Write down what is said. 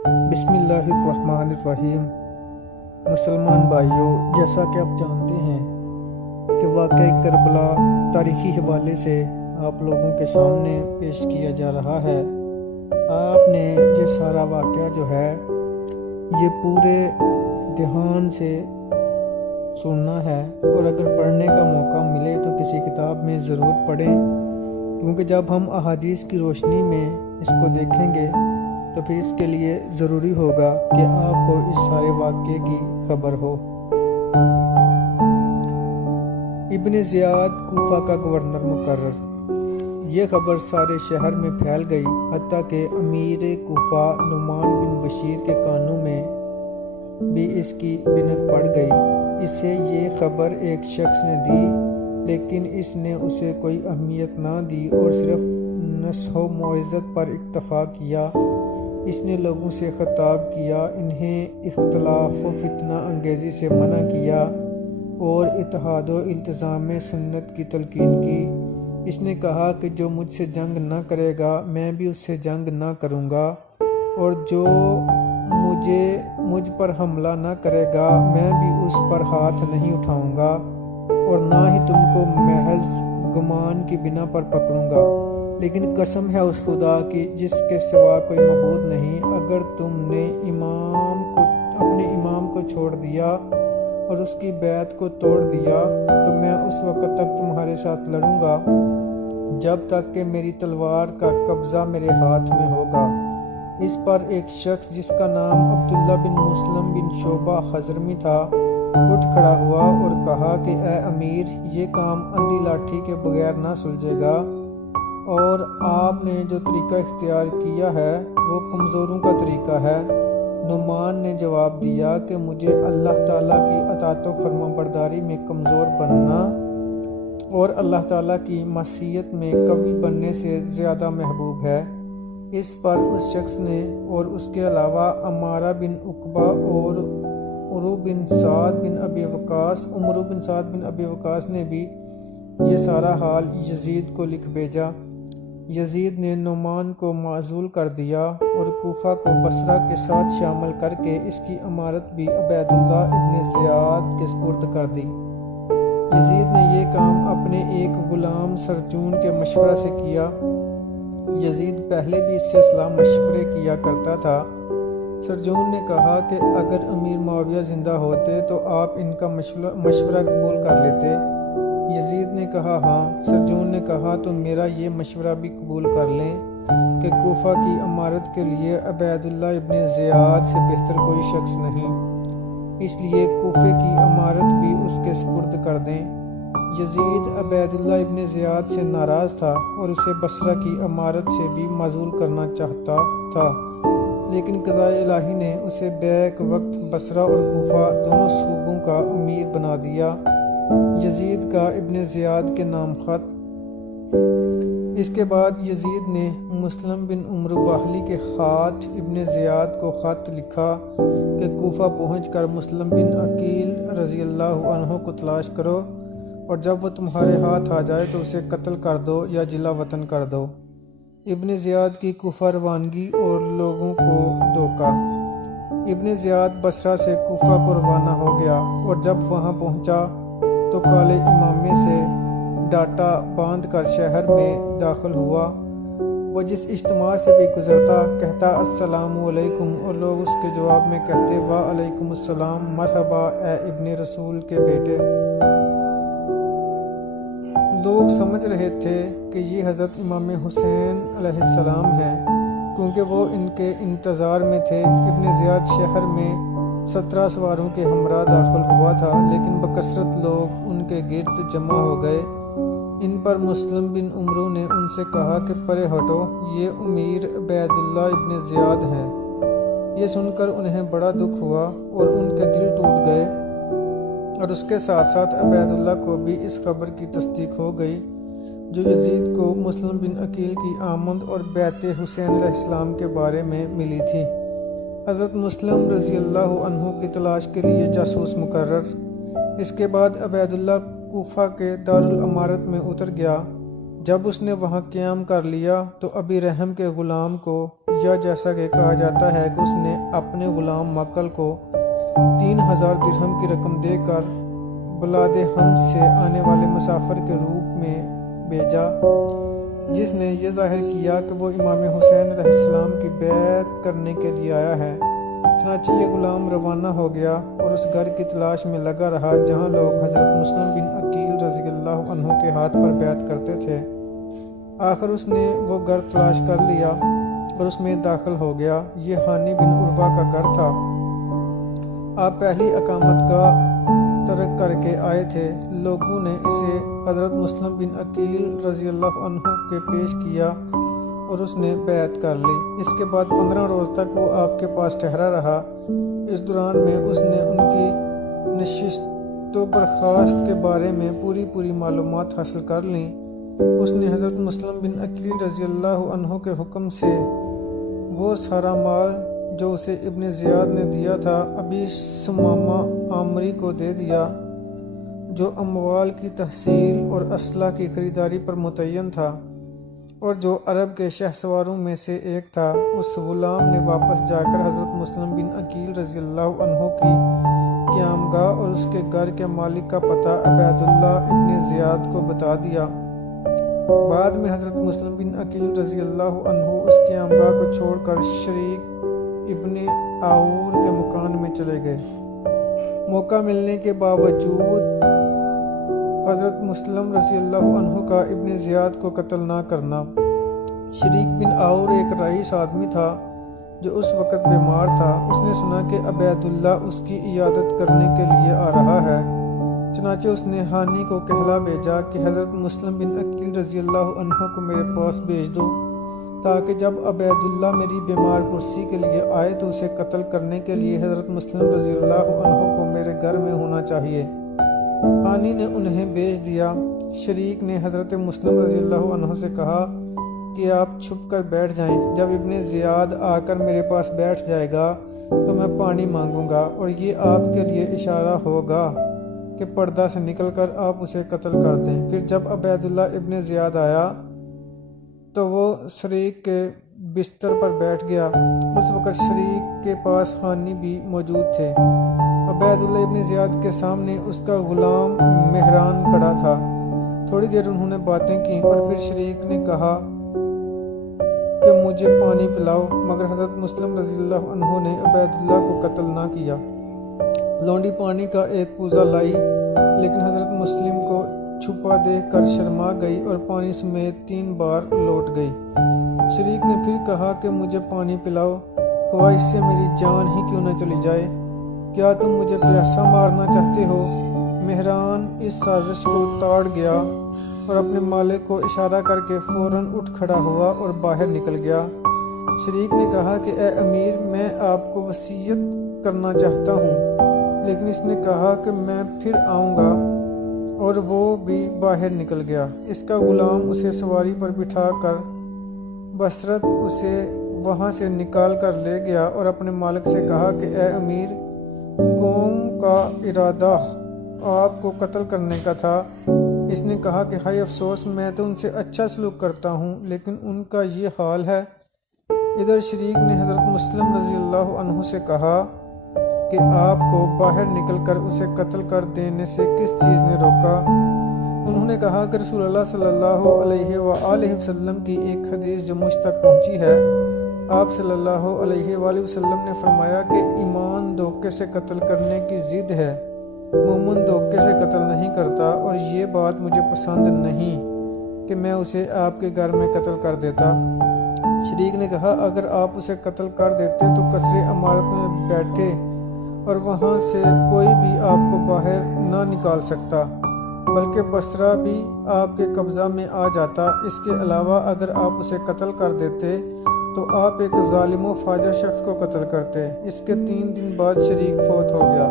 بسم اللہ الرحمن الرحیم۔ مسلمان بھائیوں، جیسا کہ آپ جانتے ہیں کہ واقعہ کربلا تاریخی حوالے سے آپ لوگوں کے سامنے پیش کیا جا رہا ہے۔ آپ نے یہ سارا واقعہ جو ہے یہ پورے دھیان سے سننا ہے، اور اگر پڑھنے کا موقع ملے تو کسی کتاب میں ضرور پڑھیں، کیونکہ جب ہم احادیث کی روشنی میں اس کو دیکھیں گے تو پھر اس کے لیے ضروری ہوگا کہ آپ کو اس سارے واقعے کی خبر ہو۔ ابن زیاد کوفہ کا گورنر مقرر۔ یہ خبر سارے شہر میں پھیل گئی، حتیٰ کہ امیر کوفہ نعمان بن بشیر کے کانوں میں بھی اس کی بنک پڑ گئی۔ اسے یہ خبر ایک شخص نے دی، لیکن اس نے اسے کوئی اہمیت نہ دی اور صرف نصح و موعظت پر اکتفا کیا۔ اس نے لوگوں سے خطاب کیا، انہیں اختلاف و فتنہ انگیزی سے منع کیا اور اتحاد و التزام سنت کی تلقین کی۔ اس نے کہا کہ جو مجھ سے جنگ نہ کرے گا میں بھی اس سے جنگ نہ کروں گا، اور جو مجھ پر حملہ نہ کرے گا میں بھی اس پر ہاتھ نہیں اٹھاؤں گا، اور نہ ہی تم کو محض گمان کی بنا پر پکڑوں گا، لیکن قسم ہے اس خدا کی جس کے سوا کوئی معبود نہیں، اگر تم نے اپنے امام کو چھوڑ دیا اور اس کی بیعت کو توڑ دیا تو میں اس وقت تک تمہارے ساتھ لڑوں گا جب تک کہ میری تلوار کا قبضہ میرے ہاتھ میں ہوگا۔ اس پر ایک شخص جس کا نام عبداللہ بن مسلم بن شعبہ خزرمی تھا اٹھ کھڑا ہوا اور کہا کہ اے امیر، یہ کام اندھی لاٹھی کے بغیر نہ سلجھے گا، اور آپ نے جو طریقہ اختیار کیا ہے وہ کمزوروں کا طریقہ ہے۔ نعمان نے جواب دیا کہ مجھے اللہ تعالیٰ کی اطاعت و فرما برداری میں کمزور بننا اور اللہ تعالیٰ کی معصیت میں قوی بننے سے زیادہ محبوب ہے۔ اس پر اس شخص نے اور اس کے علاوہ عمارہ بن عقبہ اور عمرو بن سعد بن ابی وقاص نے بھی یہ سارا حال یزید کو لکھ بھیجا۔ یزید نے نعمان کو معزول کر دیا اور کوفہ کو بصرہ کے ساتھ شامل کر کے اس کی امارت بھی عبید اللہ ابن زیاد کے سپرد کر دی۔ یزید نے یہ کام اپنے ایک غلام سرجون کے مشورہ سے کیا۔ یزید پہلے بھی اس سے صلاح مشورے کیا کرتا تھا۔ سرجون نے کہا کہ اگر امیر معاویہ زندہ ہوتے تو آپ ان کا مشورہ قبول کر لیتے۔ یزید نے کہا ہاں۔ سرجون نے کہا تو میرا یہ مشورہ بھی قبول کر لیں کہ کوفہ کی امارت کے لیے عبید اللہ ابن زیاد سے بہتر کوئی شخص نہیں، اس لیے کوفے کی امارت بھی اس کے سپرد کر دیں۔ یزید عبید اللہ ابن زیاد سے ناراض تھا اور اسے بصرہ کی امارت سے بھی معزول کرنا چاہتا تھا، لیکن قضاء الہی نے اسے بیک وقت بصرہ اور کوفہ دونوں صوبوں کا امیر بنا دیا۔ یزید کا ابن زیاد کے نام خط۔ اس کے بعد یزید نے مسلم بن عمرو باہلی کے ہاتھ ابن زیاد کو خط لکھا کہ کوفہ پہنچ کر مسلم بن عقیل رضی اللہ عنہ کو تلاش کرو، اور جب وہ تمہارے ہاتھ آ جائے تو اسے قتل کر دو یا جلا وطن کر دو۔ ابن زیاد کی کوفہ روانگی اور لوگوں کو دھوکہ۔ ابن زیاد بصرہ سے کوفہ کو روانہ ہو گیا، اور جب وہاں پہنچا تو کالے امامے سے ڈاٹا باندھ کر شہر میں داخل ہوا۔ وہ جس اجتماع سے بھی گزرتا کہتا السلام علیکم، اور لوگ اس کے جواب میں کہتے وعلیکم السلام، مرحبا اے ابن رسول کے بیٹے۔ لوگ سمجھ رہے تھے کہ یہ حضرت امام حسین علیہ السلام ہیں، کیونکہ وہ ان کے انتظار میں تھے۔ ابن زیاد شہر میں 17 سواروں کے ہمراہ داخل ہوا تھا، لیکن بکثرت لوگ ان کے گرد جمع ہو گئے۔ ان پر مسلم بن عمرو نے ان سے کہا کہ پرے ہٹو، یہ امیر عبید اللہ ابن زیاد ہیں۔ یہ سن کر انہیں بڑا دکھ ہوا اور ان کے دل ٹوٹ گئے، اور اس کے ساتھ ساتھ عبید اللہ کو بھی اس خبر کی تصدیق ہو گئی جو یزید کو مسلم بن عقیل کی آمد اور بیعت حسین علیہ السلام کے بارے میں ملی تھی۔ حضرت مسلم رضی اللہ عنہ کی تلاش کے لیے جاسوس مقرر۔ اس کے بعد عبید اللہ کوفہ کے دارالامارت میں اتر گیا۔ جب اس نے وہاں قیام کر لیا تو ابی رحم کے غلام کو، یا جیسا کہ کہا جاتا ہے کہ اس نے اپنے غلام مکل کو 3000 درہم کی رقم دے کر بلاد حمص سے آنے والے مسافر کے روپ میں بھیجا، جس نے یہ ظاہر کیا کہ وہ امام حسین علیہ السلام کی بیعت کرنے کے لیے آیا ہے۔ چنانچہ یہ غلام روانہ ہو گیا اور اس گھر کی تلاش میں لگا رہا جہاں لوگ حضرت مسلم بن عقیل رضی اللہ عنہ کے ہاتھ پر بیعت کرتے تھے۔ آخر اس نے وہ گھر تلاش کر لیا اور اس میں داخل ہو گیا۔ یہ ہانی بن عروہ کا گھر تھا۔ آپ پہلی اقامت گاہ ترک کر کے آئے تھے۔ لوگوں نے اسے حضرت مسلم بن عقیل رضی اللہ عنہ کے پیش کیا اور اس نے بیعت کر لی۔ اس کے بعد 15 روز تک وہ آپ کے پاس ٹھہرا رہا۔ اس دوران میں اس نے ان کی نشست و برخاست کے بارے میں پوری معلومات حاصل کر لیں۔ اس نے حضرت مسلم بن عقیل رضی اللہ عنہ کے حکم سے وہ سارا مال جو اسے ابن زیاد نے دیا تھا ابی ثمامہ عامری کو دے دیا، جو اموال کی تحصیل اور اسلحہ کی خریداری پر متعین تھا اور جو عرب کے شہسواروں میں سے ایک تھا۔ اس غلام نے واپس جا کر حضرت مسلم بن عقیل رضی اللہ عنہ کی قیامگاہ اور اس کے گھر کے مالک کا پتہ عبید اللہ ابن زیاد کو بتا دیا۔ بعد میں حضرت مسلم بن عقیل رضی اللہ عنہ اس قیامگاہ کو چھوڑ کر شریک ابن آور کے مکان میں چلے گئے۔ موقع ملنے کے باوجود حضرت مسلم رضی اللہ عنہ کا ابن زیاد کو قتل نہ کرنا۔ شریک بن آور ایک رئیس آدمی تھا جو اس وقت بیمار تھا۔ اس نے سنا کہ عبید اللہ اس کی عیادت کرنے کے لیے آ رہا ہے، چنانچہ اس نے ہانی کو کہلا بھیجا کہ حضرت مسلم بن عقیل رضی اللہ عنہ کو میرے پاس بھیج دو، تاکہ جب عبید اللہ میری بیمار پرسی کے لیے آئے تو اسے قتل کرنے کے لیے حضرت مسلم رضی اللہ عنہ کو میرے گھر میں ہونا چاہیے۔ ہانی نے انہیں بھیج دیا۔ شریک نے حضرت مسلم رضی اللہ عنہ سے کہا کہ آپ چھپ کر بیٹھ جائیں، جب ابن زیاد آ کر میرے پاس بیٹھ جائے گا تو میں پانی مانگوں گا اور یہ آپ کے لیے اشارہ ہوگا کہ پردہ سے نکل کر آپ اسے قتل کر دیں۔ پھر جب عبید اللہ ابن زیاد آیا تو وہ شریک کے بستر پر بیٹھ گیا۔ اس وقت شریک کے پاس ہانی بھی موجود تھے۔ عبید اللہ ابن زیاد کے سامنے اس کا غلام مہران کھڑا تھا۔ تھوڑی دیر انہوں نے باتیں کی اور پھر شریک نے کہا کہ مجھے پانی پلاؤ، مگر حضرت مسلم رضی اللہ عنہ نے عبید اللہ کو قتل نہ کیا۔ لونڈی پانی کا ایک کوزہ لائی، لیکن حضرت مسلم کو چھپا دیکھ کر شرما گئی اور پانی سمیت 3 بار لوٹ گئی۔ شریک نے پھر کہا کہ مجھے پانی پلاؤ، خواہش سے میری جان ہی کیوں نہ چلی جائے، کیا تم مجھے پیاسا مارنا چاہتے ہو؟ مہران اس سازش کو تاڑ گیا اور اپنے مالک کو اشارہ کر کے فوراً اٹھ کھڑا ہوا اور باہر نکل گیا۔ شریک نے کہا کہ اے امیر، میں آپ کو وصیت کرنا چاہتا ہوں، لیکن اس نے کہا کہ میں پھر آؤں گا، اور وہ بھی باہر نکل گیا۔ اس کا غلام اسے سواری پر بٹھا کر بصرت اسے وہاں سے نکال کر لے گیا اور اپنے مالک سے کہا کہ اے امیر، قوم کا ارادہ آپ کو قتل کرنے کا تھا۔ اس نے کہا کہ ہائے افسوس، میں تو ان سے اچھا سلوک کرتا ہوں لیکن ان کا یہ حال ہے۔ ادھر شریک نے حضرت مسلم رضی اللہ عنہ سے کہا کہ آپ کو باہر نکل کر اسے قتل کر دینے سے کس چیز نے روکا؟ انہوں نے کہا کہ رسول اللہ صلی اللہ علیہ وآلہ وسلم کی ایک حدیث جو مجھ تک پہنچی ہے، آپ صلی اللہ علیہ وآلہ وسلم نے فرمایا کہ ایمان دھوکے سے قتل کرنے کی ضد ہے، مومن دھوکے سے قتل نہیں کرتا، اور یہ بات مجھے پسند نہیں کہ میں اسے آپ کے گھر میں قتل کر دیتا۔ شریک نے کہا اگر آپ اسے قتل کر دیتے تو قصر عمارت میں بیٹھے اور وہاں سے کوئی بھی آپ کو باہر نہ نکال سکتا، بلکہ بصرہ بھی آپ کے قبضہ میں آ جاتا۔ اس کے علاوہ اگر آپ اسے قتل کر دیتے تو آپ ایک ظالم و فاجر شخص کو قتل کرتے۔ اس کے 3 دن بعد شریک فوت ہو گیا۔